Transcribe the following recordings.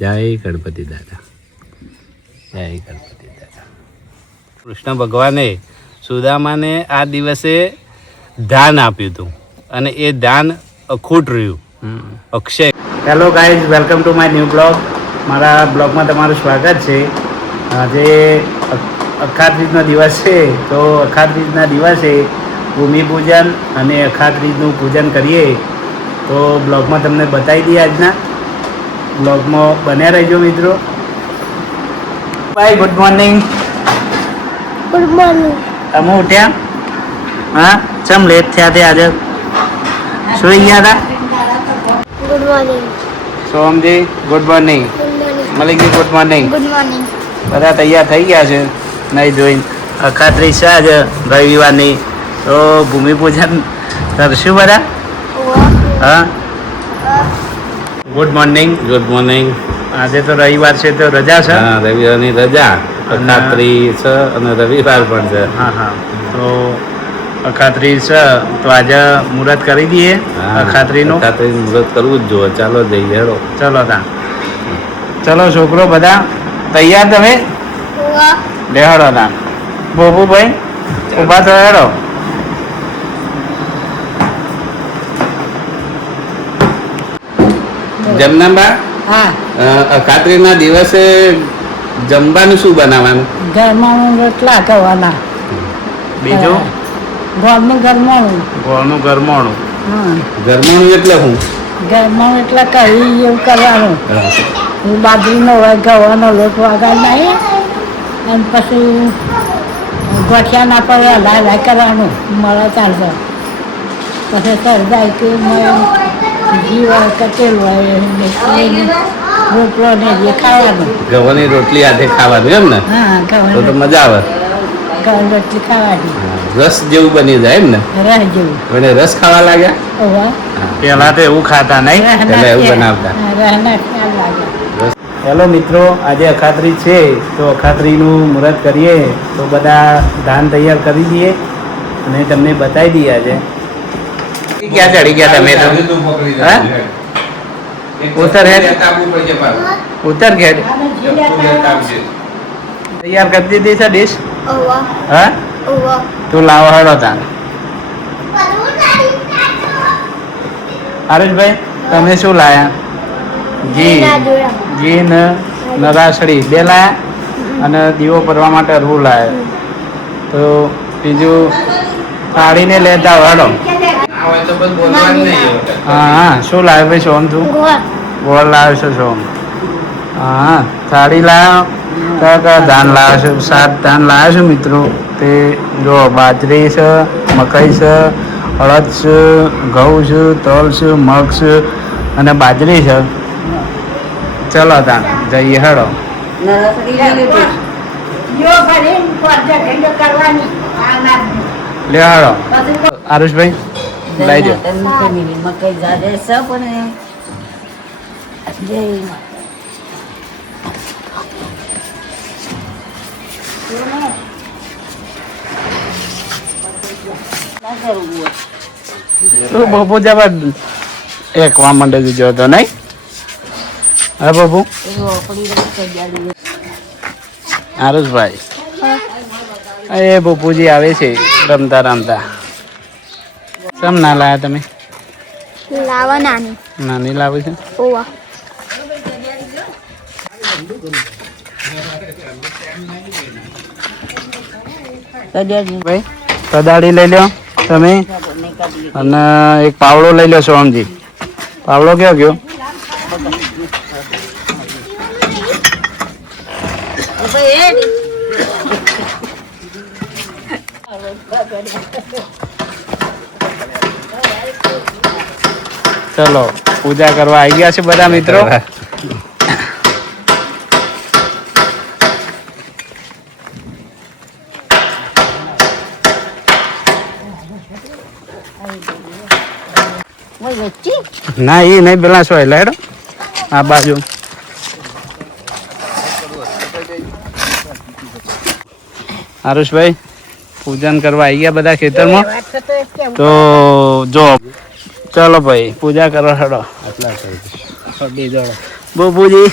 જય ગણપતિ દાદા, જય ગણપતિ દાદા. કૃષ્ણ ભગવાને સુદામાને આ દિવસે દાન આપ્યું હતું અને એ દાન અખૂટ રહ્યું, Akshay. Hello guys, welcome to my new blog. મારા બ્લોગમાં તમારું સ્વાગત છે. આજે અખાત બીજનો દિવસ છે, તો અખાત બીજના દિવસે ભૂમિપૂજન અને અખાત બીજનું પૂજન કરીએ તો બ્લોગમાં તમને બતાવી દઈએ. આજના બ્લોગમાં બન્યા રહેજો મિત્રો. ભાઈ ગુડ મોર્નિંગ. Good morning. તમે ઉઠ્યા? હા, ચમ લેટ થયા તે આજે? સુઈ ગયા હતા? Good morning. Somji good morning. Good morning. Malikji good morning. Good morning. બધા તૈયાર થઈ ગયા છે નહીં જોઈને. અખાત્રી છે આજે રવિવારની, તો ભૂમિપૂજન કરશું બધા. હા, ગુડ મોર્નિંગ. Good morning. આજે તો રવિવાર છે તો રજા છે. હા, રવિવારની રજા. અખાત્રી છે અને રવિવાર પણ છે. હા હા, તો અખાત્રી છે તો આજે મુહૂર્ત કરી દઈએ અખાત્રીનું. અખાત્રીનું મુહૂર્ત કરવું જ જોઈએ. ચાલો જઈએ હેડો. ચલો તા, ચલો છોકરો બધા તૈયાર? તમે લેહડો તા. બોબુભાઈ ઊભા થયો હેડો. જમનાબા, હા, અખાત્રીના દિવસે જમવાનું શું બનાવવાનું? ઘરમાણું રોટલા કરવાના. બીજું? ગોળનું ઘરમાણું. ગોળનું ગરમાણું. હા, ગરમાણું એટલે શું? ઘરમાણું એટલે કઢી એવું કરવાનું. બાજરીનો હોય, ગવાનો લોટ વગાડી નાખી અને પછી ગોઠિયાના પર હલાય કરવાનું. મળે ચાલશે પછી સરદાય કે ઘી હોય કે તેલ હોય રોટલો ને જે ખાવાનું. ગવાની રોટલી હાથે ખાવાનું એમ ને? હા, તો ગવાની મજા આવે. રોટલી ખાવાની. રસ જેવું બની જાય એમ ને? રસ જેવું. એને રસ ખાવા લાગ્યા? ઓવા. પેલા તો એવું ખાતા નહીં, પેલા એવું બનાવતા. રહેના ખ્યાલ લાગે. હેલો મિત્રો, આજે અખાત્રી છે તો અખાત્રીનું મુહૂર્ત કરીએ તો બધા ધાન તૈયાર કરી દઈએ અને તમને બતાવી દઈએ. આજે ક્યાં ચડી ગયા તમે તો? હા, ઉતર હેડ, ઉતર ઘેર. તૈયાર કરી દીધી છે ડીશ? હા, તું લાવો હેડો તાન. હરેશભાઈ તમે શું લાયા? ઘી ને નરાસડી બે લાયા અને દીવો ભરવા માટે અરવું લાયા. તો બીજું કાઢીને લેતા હેડો. હા હા, શું લાવ્યો ભાઈ સોમ? તું ગોળ લાવ્યો છે સોમ? હા, થાળી લાવ્યો, ધાન લાવ્યો છે, 7 ધાન લાવ્યો છે મિત્રો. તે જો બાજરી છે, મકાઈ છે, અડદ છે, ઘઉં છે, તલ છે, મગ છે અને બાજરી છે. ચલો તાન જઈએ હેડો. લે હેડો. આરુષભાઈ લઈ જાઓ. મકાઈ જાજે છે પણ તું બપુ જવા એક વા મંડે જો તો નહીં? હા બાબુ. આરુષભાઈ એ બપુજી આવે છે રમતા રમતા. કેમ ના લાયા તમે? લાવા નાની. નાની લાવે છે? ઓવા. ભાઈ કદાળી લઈ લો તમે અને એક પાવડો લઈ લો સોમજી. પાવડો કયો ગયો? ચલો પૂજા કરવા આવી ગયા છે બધા મિત્રો. ના એ નહીં, પેલા શું હેલા હેડો આ બાજુ. આરુષભાઈ પૂજન કરવા આવી ગયા બધા ખેતરમાં. તો જો ચલો ભાઈ પૂજા કરો હેડો. બબુજી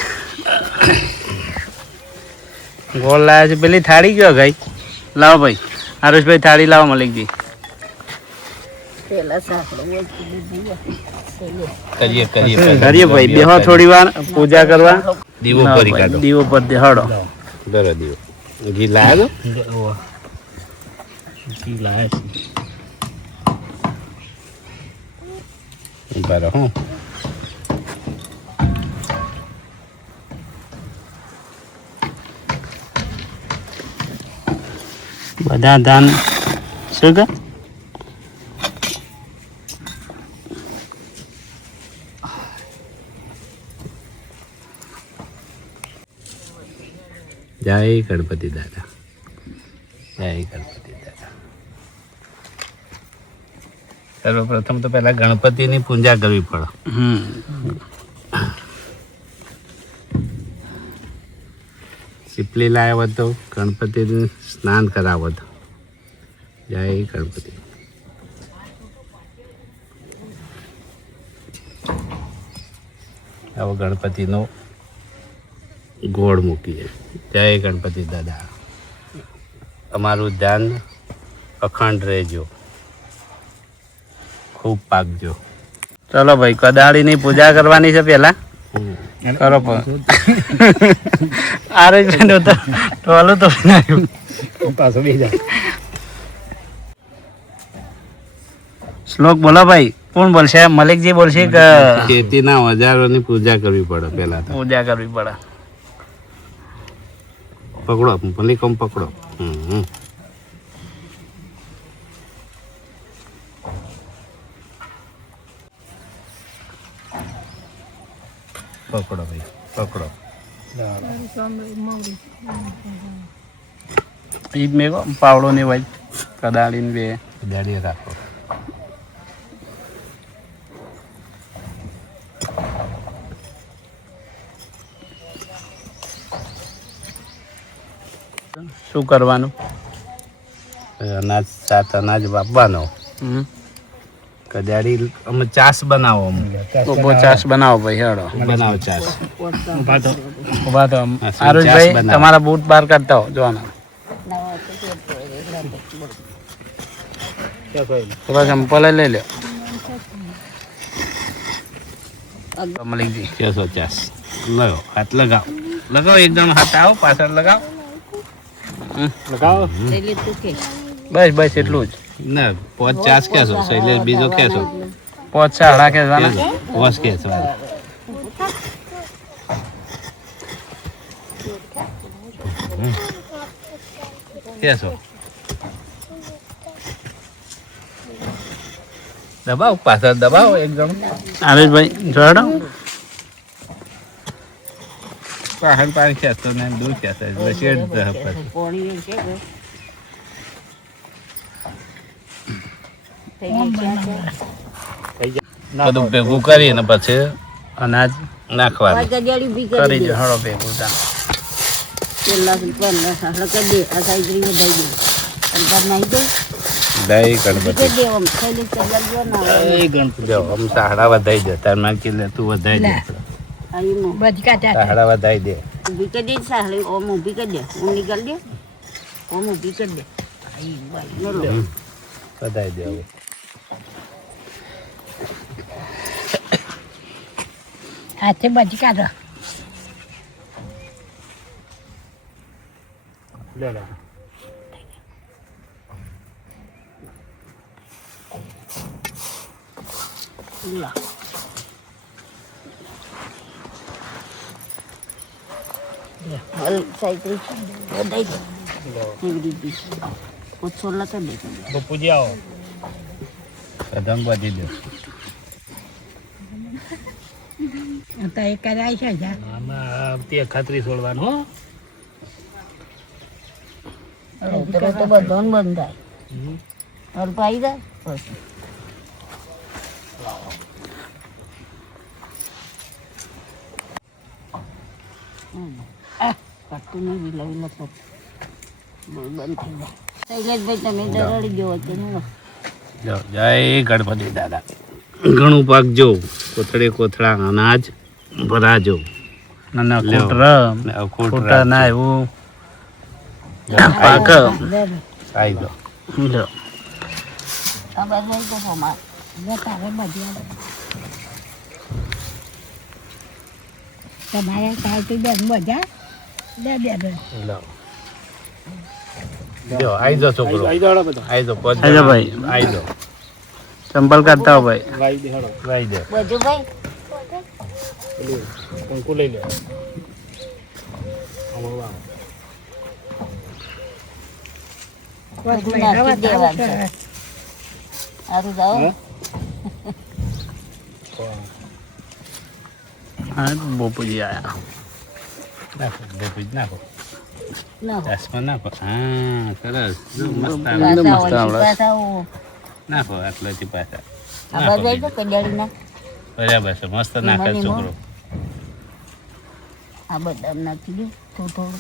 ગોળ લાવ્યા છે. પેલી થાળી ગયો ગઈ. લાવો ભાઈ, આરુષભાઈ થાળી લાવો મલિકજી. કરીએ ભાઈ, બેહો થોડી વાર પૂજા કરવા. દીવો ભરી કાઢો. દીવો પર દેહાડો. ધરો દીવો. ઘી લાવ્યા તો? ઘી લાવ્યા છે. બરાબર. હું બધા ધાન શું કે જય ગણપતિ દાદા, જય ગણપતિ દાદા. સર્વપ્રથમ તો પહેલા ગણપતિની પૂજા કરવી પડે. સિપલી લાવ્યો હતો, ગણપતિને સ્નાન કરાવો હતો. જય ગણપતિ. આવો ગણપતિનો ગોળ મૂકીએ. જય ગણપતિ દાદા. અમારું ધ્યાન અખંડ રહેજો, ખૂબ પાકજો. ચલો ભાઈ, કદાળીની પૂજા કરવાની છે પેલા. કરો આરે ટોલું તો પાછો બીજા શ્લોક બોલો ભાઈ. કોણ બોલશે? મલિકજી બોલશે કે? ખેતીના ઓજારોની પૂજા કરવી પડે પેલા તો. પૂજા કરવી પડે. પકડો મલિકમ, પકડો. પકડો ભાઈ, પકડો. ઈદ મેકો પાવડો ને ભાઈ, કદાળી ને બે કદાળી રાખો. શું કરવાનું? અનાજ સાત અનાજ વાપવાનો. કદાળી અમે ચાસ બનાવો. ચાસ બનાવો ભાઈ. હેડો બનાવો ચાસ. ઉભા તો આરુષભાઈ, તમારા બૂટ બહાર કાઢતા હો જોવાના. થોડા સંપલ લઈ લો. મલિકજી 650 લગાવો. હાથ લગાવો, લગાવો એકદમ. હાથ આવો, પાછળ લગાવો. લગાવો. બસ બસ એટલું જ. ના, 50 કહેશો. શૈલેષ બીજો કહેશો. 50 કહેવાના. 50 કહેશો. કહેશો. દબાવ, પાછળ દબાવો એકદમ. આવેશભાઈ જોડો. પાછળ પાણી ખેંચતો ને દૂર ખેંચે. બધું ભેગું કરીને પછી અનાજ નાખવાનું કરી દો. હળો ભેગું સાહડા વધાઈ દે. તાર માં કે તું વધાઈ દે. સાહડા વધાઈ દે. ઊભી કરી દે. સાહડી ઓમ ઊભી કરી દે. ઓમ નીકળ દે. ઓમ ઊભી કરી દે. વધાઈ દે. હવે હાથે બાજી કાઢો. કદમ બાજી દો. તો એ કરાય છે. આમાં તે ખાતરી છોડવાનું. હો તો બધો બંધ થાય. પાઈ જાય પછી કટતું નહીં. વિલા વિલા બંધ થઈ જાય. શૈલેષભાઈ તમે દરડી ગયો હતો. જય ગણપતિ દાદા. ઘણું પાકજો. કોથળે કોથળા અનાજ ભરાજો. કોટા ના એવું પાક લે લે. આવી ગયો લો આ બાજુ આવી ગયો માર લે તારે બધી તમારે કાલથી બેન મજા લે બે બે લો જો આવી જાઓ છોકરો આવી જાઓ આઈ જાઓ ભાઈ. આવી જાઓ ચંપલ કાઢતા હો ભાઈ. વાઈ દે બધું ભાઈ કંકુ લઈ લે બધું નાખી દેવાનું છે સારું જાઓ હા બોપુજી આયા. નાખો બેબી નાખો ના ચશ્મા નાખો હા સરસ જો મસ્ત આવે. એકદમ મસ્ત પાછા આવડે. પાછા નાખો આટલાથી પાછા આ બાજુ આવી ગયો કડિયાળીના બરાબર છે મસ્ત નાખે એમાં છોકરો આ બદામ નાખી દે થોડું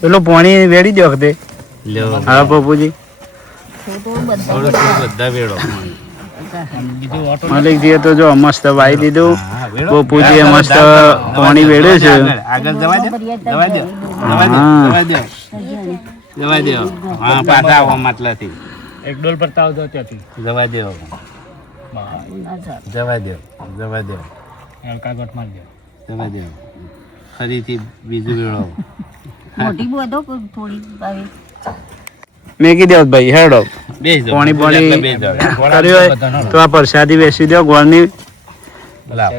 પેલું પાણી વેડી દો વખતે. લ્યો હા બાપુજી થોડું બદામ થોડું થોડું બધા વેળો મલિકજીએ તો જો મસ્ત વાઈ દીધું. હા, વેળો. બાપુજીએ આગળ મસ્ત જવા પાણી દો. વેડ્યું છે. આગળ જવા દો જવા દો હા. જવા દો હા પાછા આવો માટલાથી એક ડોલ પર તાવ દો ત્યાંથી. જવા દો જવા દો જવા દો કાગળ માર દો. જવા દો ફરીથી બીજું વેળો મોટી બધો થોડી આવે મેકી દો ભાઈ હેડો. બેસી જાઓ. પાણી પાણી એટલે બેસી જાઓ. કર્યું હોય તો આ પ્રસાદી બેસી દો ગોળની. લાવો.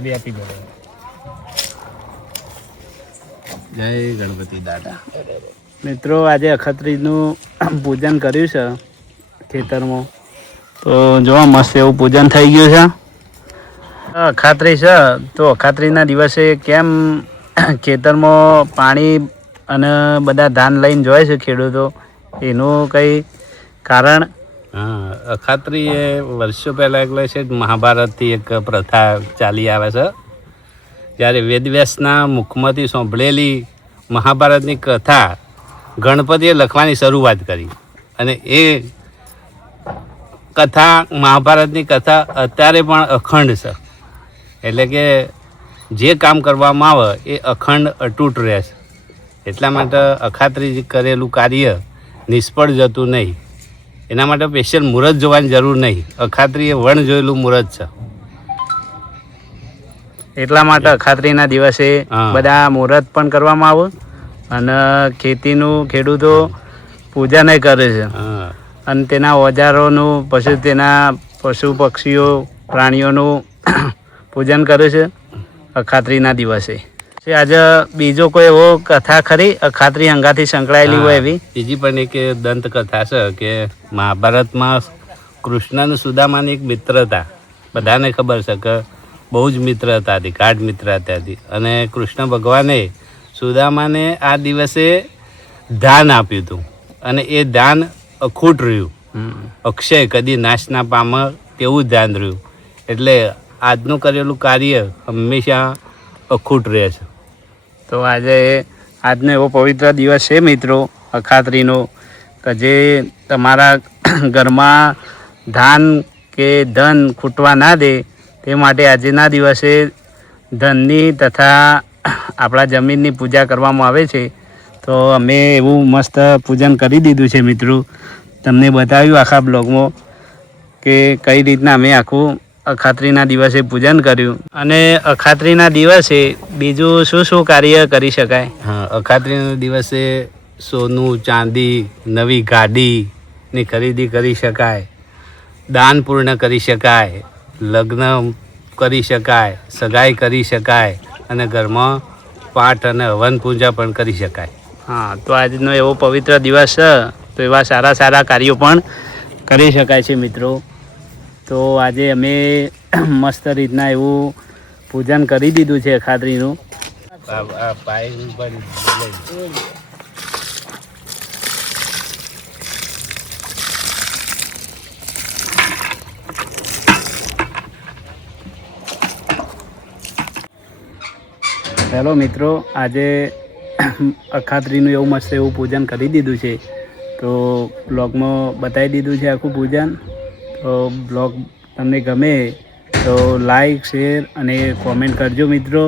જય ગણપતિ દાદા મિત્રો આજે અખત્રીજનું પૂજન કર્યું છે ખેતરમાં. તો જોવા મસ્ત એવું પૂજન થઈ ગયું છે. અખાત્રી છે તો અખાત્રીના દિવસે કેમ ખેતરમાં પાણી અને બધા ધાન લઈને જાય છે ખેડૂતો, એનું કંઈ કારણ? હા અખાત્રી એ વર્ષો પહેલાં એટલે છે જ મહાભારતથી એક પ્રથા ચાલી આવે છે. જ્યારે વેદવ્યાસના મુખમાંથી સાંભળેલી મહાભારતની કથા ગણપતિએ લખવાની શરૂઆત કરી અને એ કથા મહાભારતની કથા અત્યારે પણ અખંડ છે. એટલે કે જે કામ કરવામાં આવે એ અખંડ અતૂટ રહેશે. એટલા માટે અખાત્રી કરેલું કાર્ય નિષ્ફળ જતું નહીં. એના માટે સ્પેશિયલ મુહૂર્ત જોવાની જરૂર નહીં. અખાત્રી એ વણ જોયેલું મુહૂર્ત છે. એટલા માટે અખાત્રીના દિવસે હા. બધા મુહૂર્ત પણ કરવામાં આવે અને ખેતીનું ખેડૂતો પૂજાને કરે છે હા અને તેના ઓજારોનું પછી તેના પશુ પક્ષીઓ પ્રાણીઓનું પૂજન કરે છે અખાત્રીના દિવસે. છે આજે બીજો કોઈ એવો કથા ખરી અખાત્રી અંગાથી સંકળાયેલી હોય એવી? બીજી પણ એક દંતકથા છે કે મહાભારતમાં કૃષ્ણ અને સુદામાની એક મિત્રતા બધાને ખબર છે કે બહુ જ મિત્રતા હતી, ગાઢ મિત્રતા હતી. અને કૃષ્ણ ભગવાને સુદામાને આ દિવસે દાન આપ્યું હતું અને એ દાન અખૂટ રહ્યું, અક્ષય કદી નાશ ના પામે તેવું ધ્યાન રહ્યું. એટલે આજનું કરેલું કાર્ય હંમેશા અખૂટ રહે છે. તો આજે આજનો એવો પવિત્ર દિવસ છે મિત્રો અખાત્રીનો કે જે તમારા ઘરમાં ધાન કે ધન ખૂટવા ના દે તે માટે આજના દિવસે ધનની તથા આપણા જમીનની પૂજા કરવામાં આવે છે. તો અમે એવું મસ્ત પૂજન કરી દીધું છે મિત્રો. તમને બતાવ્યું આખા બ્લોગમાં કે કઈ રીતના અમે આખું અખાત્રીના દિવસે પૂજન કર્યું. અને અખાત્રીના દિવસે બીજું શું શું કાર્ય કરી શકાય? હા અખાત્રીના દિવસે સોનું ચાંદી નવી ગાડીની ખરીદી કરી શકાય, દાન પૂર્ણ કરી શકાય, લગ્ન કરી શકાય, સગાઈ કરી શકાય અને ઘરમાં પાઠ અને હવન પૂજા પણ કરી શકાય. હા તો આજનો એવો પવિત્ર દિવસ છે તો એવા સારા સારા કાર્યો પણ કરી શકાય છે મિત્રો. તો આજે અમે મસ્ત રીતના એવું પૂજન કરી દીધું છે અખાત્રીનું. આ પાય ઉપર લઈ. ચાલો મિત્રો આજે અખાત્રીનું એવું મસ્ત એવું પૂજન કરી દીધું છે. તો બ્લોગમાં બતાવી દીધું છે આખું પૂજન. તો બ્લોગ તમને ગમે તો લાઈક શેર અને કોમેન્ટ કરજો મિત્રો.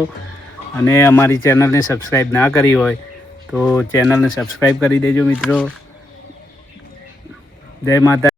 અને અમારી ચેનલને સબસ્ક્રાઈબ ના કરી હોય તો ચેનલને સબસ્ક્રાઈબ કરી દેજો મિત્રો. જય માતા.